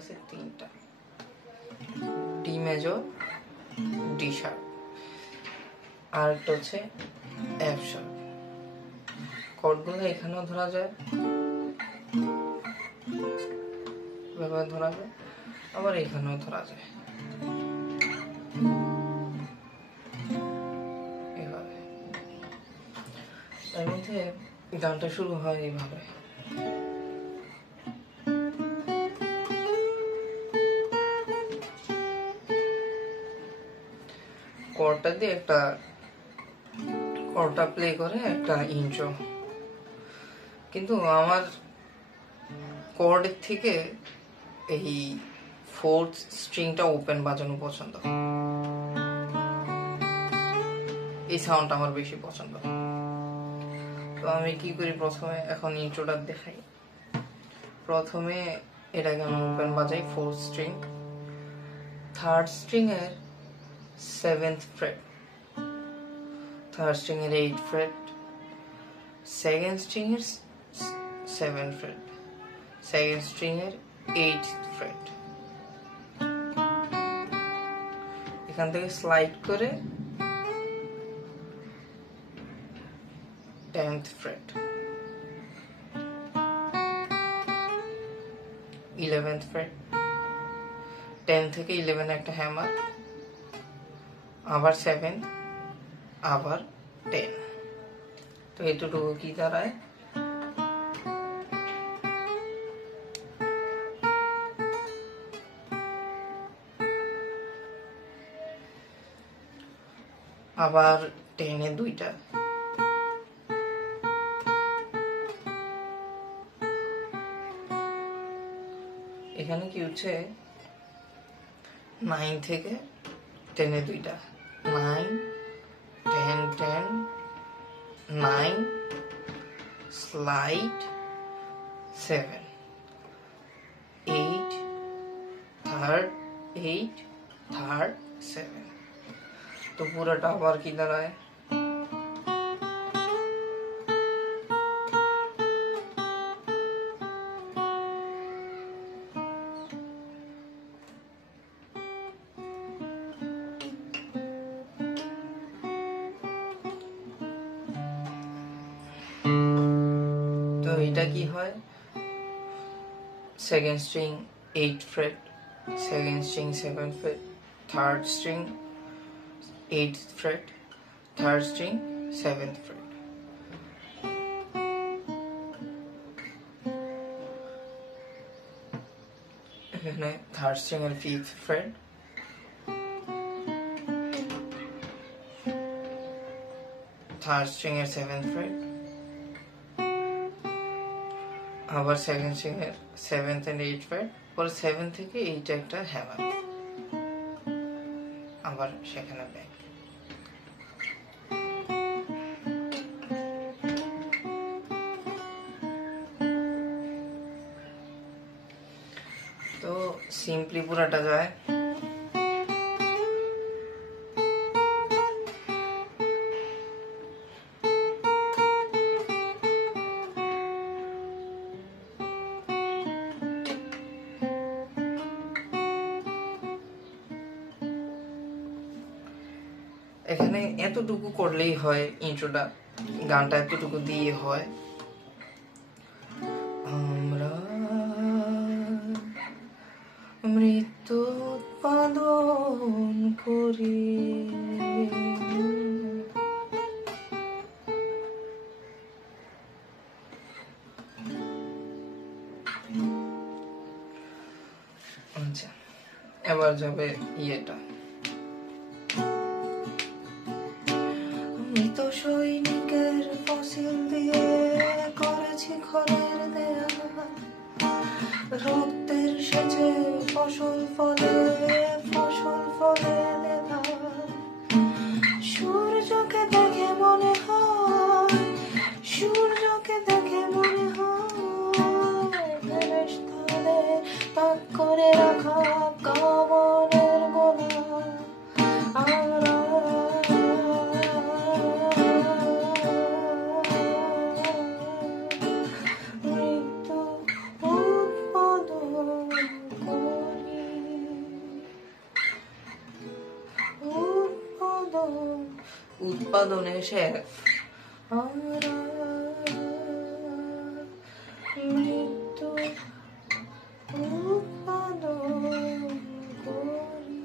আছে তিনটা, D major, D sharp, আর একটা হচ্ছে এফ শার্প। কর্ডগুলো এখানেও ধরা যায়, এভাবে ধরা যায়, আবার এখানেও ধরা যায়, এভাবে। তার মধ্যে গানটা শুরু হয় এইভাবে। কর্ডটা দিয়ে একটা কর্ডটা প্লে করে একটা ইন্ট্রো। কিন্তু আমার কর্ডের থেকে এই ফোর্থ স্ট্রিংটা ওপেন বাজানো পছন্দ, এই সাউন্ডটা আমার বেশি পছন্দ। তো আমি কি করি, প্রথমে এখন ইন্ট্রোটা দেখাই। প্রথমে এটাকে আমি ওপেন বাজাই, ফোর্থ স্ট্রিং, থার্ড স্ট্রিং এর 7th ফ্রেট, থার্ড স্ট্রিং এর 8th ফ্রেট, সেকেন্ড স্ট্রিং এর 7th ফ্রেট, সেকেন্ড স্ট্রিং এর 8th ফ্রেট, এখান থেকে স্লাইড করে 10th ফ্রেট, 11th ফ্রেট, 10 থেকে 11 একটা হ্যামার, আবার 7, আবার 10। তো এতটুকু কি দাঁড়ায়, আবার 10 এ দুইটা, এখানে কি হচ্ছে 9 থেকে 10 এ দুইটা, 9 10 10 9 স্লাইড 7 8 থার্ড 8 থার্ড 7। তো পুরোটা আবার কি দাঁড়ায়, তো এটা কি হয়, second string 8th freight, second string 7th freight, third string 8th freight, third string 7th freight. এখানে থার্ড স্ট্রিং এর 5th ফ্রেট, থার্ড স্ট্রিং এর 7th ফ্রেট, আবার সেকেন্ড স্ট্রিং এর 7th and 8th ফ্রেট, পরে 7 থেকে 8 একটা হ্যামার, আবার সেখানে ব্যাক। তো সিম্পলি পুরাটা যায়। এখানে এতটুকু করলেই হয়, ইন্ট্রোটা গানটা এতটুকু দিয়ে হয়। আমরা মৃত্যু উৎপাদন করি, আচ্ছা এবার যাবে ইয়েটা, মৃত সৈনিকের ফসিল দিয়ে করেছি ঘরের দেয়াল, রক্তের সেচে ফসল ফলে দেদার, সূর্যকে দেখে মনে হয়, সূর্যকে দেখে মনে হয় ফেরেশতাদের তাক করে রাখা কবরের গোলা। আমরা মৃত্যু উৎপাদন করি। উৎপাদনে শেখ আমরা মৃত্যু উৎপাদন করি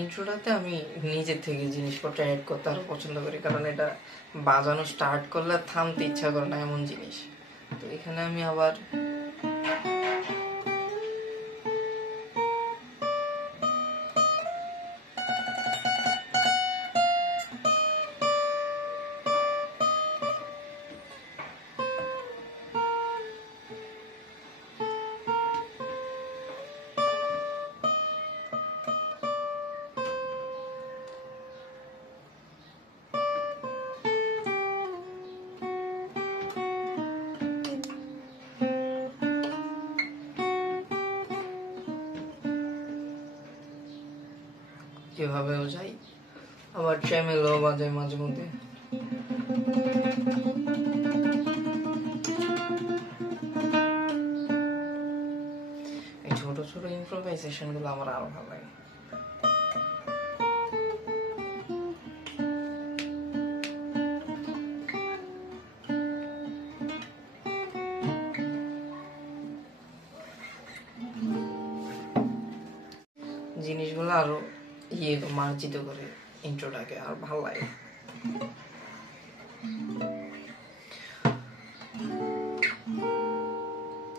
ইন্ট্রোটাতে আমি নিজের থেকে জিনিসপত্র অ্যাড করতে আরো পছন্দ করি, কারণ এটা বাজানো স্টার্ট করলে থামতে ইচ্ছা করে না এমন জিনিস। তো এখানে আমি আবার যেভাবেও যাই, আবার ট্রেমেলো বাজাই মাঝে মধ্যে। এই ছোট ছোট ইম্প্রোভাইজেশন গুলো আমার আরো ভালো লাগে। জিনিসগুলো আরো মার্জিত করে ইন্ট্রোটাকে আর ভালো লাগে।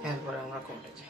এরপরে আমরা কোর্টে যাই।